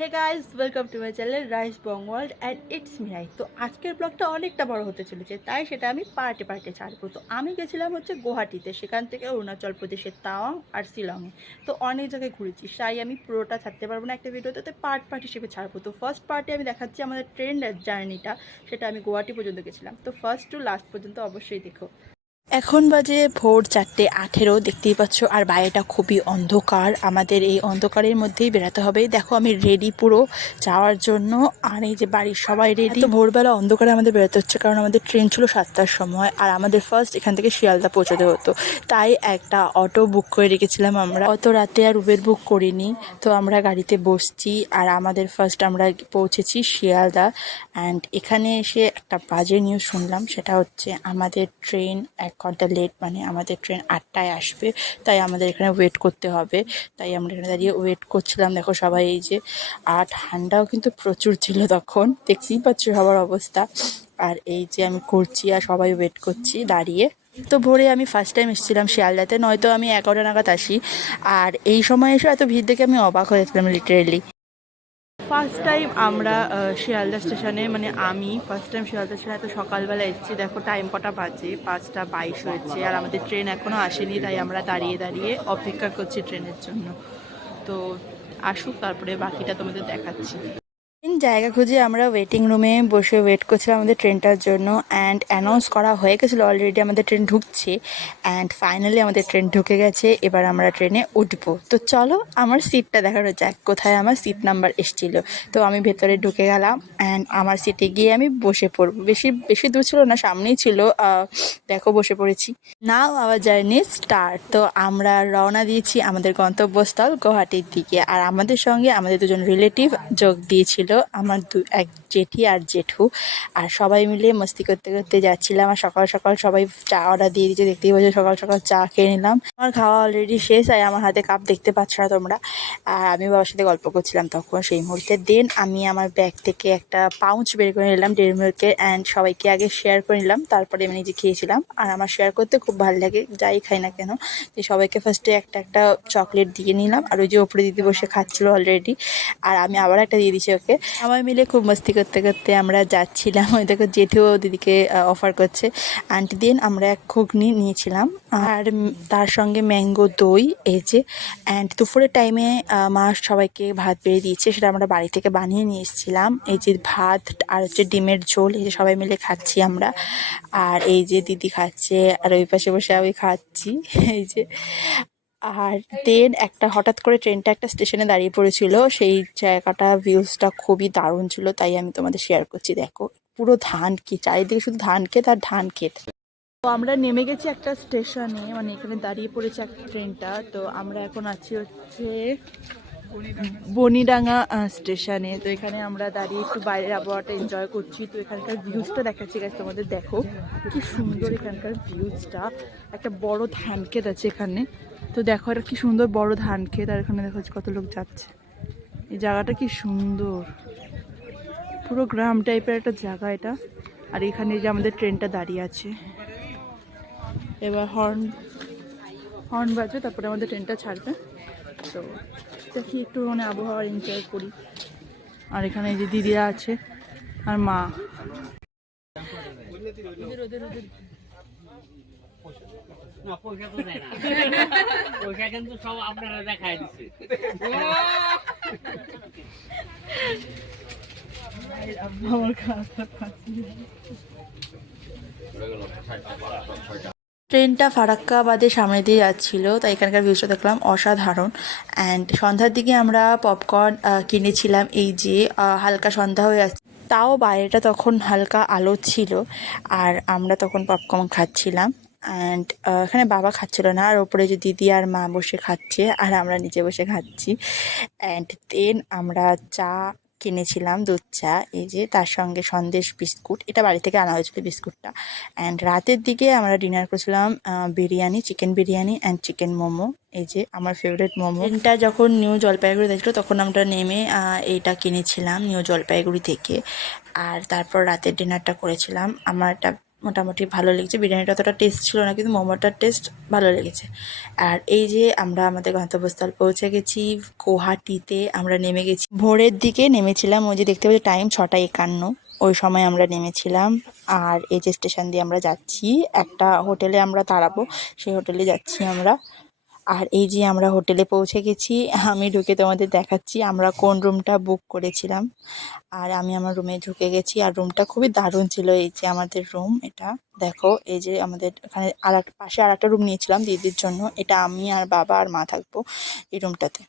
Hey guys, welcome to my channel Rice Bong World and it's me Rice. তো আজকের ব্লগটা অনেকটা বড় হতে চলেছে, তাই সেটা আমি পার্টে পার্টে ছাড়বো। তো আমি গেছিলাম হচ্ছে গুয়াহাটিতে, সেখান থেকে অরুণাচল প্রদেশের তাওয়াং আর শিলংয়ে। তো অনেক জায়গায় ঘুরেছি, তাই আমি পুরোটা ছাড়তে পারবো না একটা ভিডিওতে, তো পার্ট পার্ট হিসেবে ছাড়বো। তো ফার্স্ট পার্টে আমি দেখাচ্ছি আমাদের ট্রেন জার্নিটা, সেটা আমি গুয়াহাটি পর্যন্ত গেছিলাম। তো ফার্স্ট টু লাস্ট পর্যন্ত অবশ্যই দেখো। এখন বাজে ভোর 4:18, দেখতেই পাচ্ছ। আর বাইরেটা খুবই অন্ধকার, আমাদের এই অন্ধকারের মধ্যেই বেরাতে হবে। দেখো আমি রেডি পুরো যাওয়ার জন্য, আর এই যে বাড়ির সবাই রেডি। তো ভোরবেলা অন্ধকারে আমাদের বেরোতে হচ্ছে, কারণ আমাদের ট্রেন ছিল 7টার সময়, আর আমাদের ফার্স্ট এখান থেকে শিয়ালদা পৌঁছাতে হতো। তাই একটা অটো বুক করে রেখেছিলাম আমরা। অত রাতে আর উবের বুক করিনি, তো আমরা গাড়িতে বসছি। আর আমাদের ফার্স্ট আমরা পৌঁছেছি শিয়ালদা। অ্যান্ড এখানে এসে একটা বাজে নিউজ শুনলাম, সেটা হচ্ছে আমাদের ট্রেন 1 ঘন্টা লেট, মানে আমাদের ট্রেন 8টায় আসবে। তাই আমাদের এখানে ওয়েট করতে হবে। তাই আমরা এখানে দাঁড়িয়ে ওয়েট করছিলাম। দেখো সবাই এই যে, আর ঠান্ডাও কিন্তু প্রচুর ছিল তখন, দেখতেই পাচ্ছ সবার অবস্থা। আর এই যে আমি করছি, আর সবাই ওয়েট করছি দাঁড়িয়ে। তো ভোরে আমি ফার্স্ট টাইম এসেছিলাম শিয়ালদাতে, নয়তো আমি 11টা নাগাদ আসি। আর এই সময় এসে এত ভিড় দেখে আমি অবাক হয়েছিলাম লিটারেলি। ফার্স্ট টাইম আমরা শিয়ালদা স্টেশনে, মানে আমি ফার্স্ট টাইম শিয়ালদা স্টেশনে এত সকালবেলা এসেছি। দেখো টাইম কটা বাজে, 5:22 হয়েছে, আর আমাদের ট্রেন এখনও আসেনি। তাই আমরা দাঁড়িয়ে দাঁড়িয়ে অপেক্ষা করছি ট্রেনের জন্য। তো আসুক, তারপরে বাকিটা তোমাদের দেখাচ্ছি। জায়গা খুঁজে আমরা ওয়েটিং রুমে বসে ওয়েট করছিলাম আমাদের ট্রেনটার জন্য। অ্যান্ড অ্যানাউন্স করা হয়ে গেছিলো অলরেডি আমাদের ট্রেন ঢুকছে। অ্যান্ড ফাইনালি আমাদের ট্রেন ঢুকে গেছে, এবার আমরা ট্রেনে উঠবো। তো চলো আমার সিটটা দেখানো যাক, কোথায় আমার সিট নাম্বার এসেছিলো। তো আমি ভেতরে ঢুকে গেলাম, অ্যান্ড আমার সিটে গিয়ে আমি বসে পড়বো। বেশি বেশি দূর ছিল না, সামনেই ছিল। দেখো বসে পড়েছি। নাও আওয়ার জার্নি স্টার্ট। তো আমরা রওনা দিয়েছি আমাদের গন্তব্যস্থল গুয়াহাটির দিকে। আর আমাদের সঙ্গে আমাদের দুজন রিলেটিভ যোগ দিয়েছিল, আমার এক জেঠি আর জেঠু। আর সবাই মিলে মস্তি করতে করতে যাচ্ছিলাম। আর সকাল সকাল সবাই চা অর্ডার দিয়ে দিয়েছে, দেখতেই পাচ্ছ সকাল সকাল চা খেয়ে নিলাম। আমার খাওয়া অলরেডি শেষ, আর আমার হাতে কাপ দেখতে পাচ্ছ না তোমরা। আর আমি বাবার সাথে গল্প করছিলাম তখন সেই মুহূর্তে। দেন আমি আমার ব্যাগ থেকে একটা পাউচ বের করে নিলাম ডেয়ারি মিল্কের, অ্যান্ড সবাইকে আগে শেয়ার করে নিলাম, তারপরে আমি নিজে খেয়েছিলাম। আর আমার শেয়ার করতে খুব ভালো লাগে, যাই খাই না কেন। তো সবাইকে ফার্স্টে একটা একটা চকলেট দিয়ে নিলাম। আর ওই যে ওপরে দিদি বসে খাচ্ছিল অলরেডি, আর আমি আবার একটা দিয়ে দিচ্ছি ওকে। সবাই মিলে খুব মস্তি করতে করতে আমরা যাচ্ছিলাম। ওই দেখো জেঠুও দিদিকে অফার করছে। অ্যান্ড দেন আমরা এক ঘুগনি নিয়েছিলাম, আর তার সঙ্গে ম্যাঙ্গো দই, এই যে। অ্যান্ড দুপুরের টাইমে মা সবাইকে ভাত বেড়ে দিয়েছে, সেটা আমরা বাড়ি থেকে বানিয়ে নিয়ে এসেছিলাম। এই যে ভাত আর হচ্ছে ডিমের ঝোল, এই যে সবাই মিলে খাচ্ছি আমরা। আর এই যে দিদি খাচ্ছে, আর ওই পাশে বসে আমি খাচ্ছি এই যে। আর দেন একটা হঠাৎ করে ট্রেনটা একটা স্টেশনে দাঁড়িয়ে পড়েছিল, সেই জায়গাটা ভিউজটা খুবই দারুণ ছিল, তাই আমি তোমাদের শেয়ার করছি। দেখো পুরো ধান ক্ষেত, চারিদিকে শুধু ধান ক্ষেত আর ধান ক্ষেত। তো আমরা নেমে গেছি একটা স্টেশনে, মানে এখানে দাঁড়িয়ে পড়েছে একটা ট্রেনটা। তো আমরা এখন আছি হচ্ছে বনিডাঙ্গা স্টেশনে। তো এখানে আমরা দাঁড়িয়ে একটু বাইরের আবহাওয়াটা এনজয় করছি। তো এখানকার ভিউজটা দেখাচ্ছি গাছ তোমাদের, দেখো কি সুন্দর এখানকার ভিউজটা। একটা বড় ধান ক্ষেত আছে এখানে। তো দেখো এটা কি সুন্দর বড় ধান ক্ষেত, আর এখানে দেখো কত লোক যাচ্ছে। এই জায়গাটা কি সুন্দর, পুরো গ্রাম টাইপের একটা জায়গা এটা। আর এখানে যে আমাদের ট্রেনটা দাঁড়িয়ে আছে, এবার হর্ন হর্ন বাজবে, তারপরে আমাদের ট্রেনটা ছাড়বে। তো দেখি একটু মানে আবহাওয়া এনজয় করি। আর এখানে এই যে দিদিরা আছে আর মা। ট্রেনটা ফারাক্কাবাদের সামনে দিয়ে যাচ্ছিল, তাই এখানকার ভিউজটা দেখলাম অসাধারণ। অ্যান্ড সন্ধ্যার দিকে আমরা পপকর্ন কিনেছিলাম। এই যে হালকা সন্ধ্যা হয়ে আসছে, তাও বাইরেটা তখন হালকা আলো ছিল, আর আমরা তখন পপকর্ন খাচ্ছিলাম। অ্যান্ড এখানে বাবা খাচ্ছিল না, আর ওপরে যে দিদি আর মা বসে খাচ্ছে, আর আমরা নিচে বসে খাচ্ছি। অ্যান্ড দেন আমরা চা কিনেছিলাম, দুধ চা, এই যে তার সঙ্গে সন্দেশ বিস্কুট, এটা বাড়ি থেকে আনা হয়েছিল বিস্কুটটা। অ্যান্ড রাতের দিকে আমরা ডিনার করেছিলাম biryani, chicken biryani and chicken momo, এই যে আমার ফেভারিট মোমো। ট্রেনটা যখন নিউ জলপাইগুড়ি দেখছিল, তখন আমরা নেমে এইটা কিনেছিলাম নিউ জলপাইগুড়ি থেকে। আর তারপর রাতের ডিনারটা করেছিলাম। আমার একটা মোটামুটি ভালো লেগেছে। বিরিয়ানিটা অতটা টেস্ট ছিল না, কিন্তু মোমোটার টেস্ট ভালো লেগেছে। আর এই যে আমরা আমাদের গন্তব্যস্থল পৌঁছে গেছি গুয়াহাটিতে। আমরা নেমে গেছি ভোরের দিকে নেমেছিলাম, ওই যে দেখতে পাচ্ছি টাইম 6:51, ওই সময় আমরা নেমেছিলাম। আর এই যে স্টেশন দিয়ে আমরা যাচ্ছি, একটা হোটেলে আমরা দাঁড়াবো, সেই হোটেলে যাচ্ছি আমরা। আর এই যে আমরা হোটেলে পৌঁছে গেছি, আমি ঢুকে তোমাদের দেখাচ্ছি আমরা কোন রুমটা বুক করেছিলাম। আর আমি আমার রুমে ঢুকে গেছি, আর রুমটা খুবই দারুণ ছিল। এই যে আমাদের রুম, এটা দেখো। এই যে আমাদের এখানে পাশে আর একটা রুম নিয়েছিলাম দিদির জন্য। এটা আমি আর বাবা আর মা থাকবো এই রুমটাতে।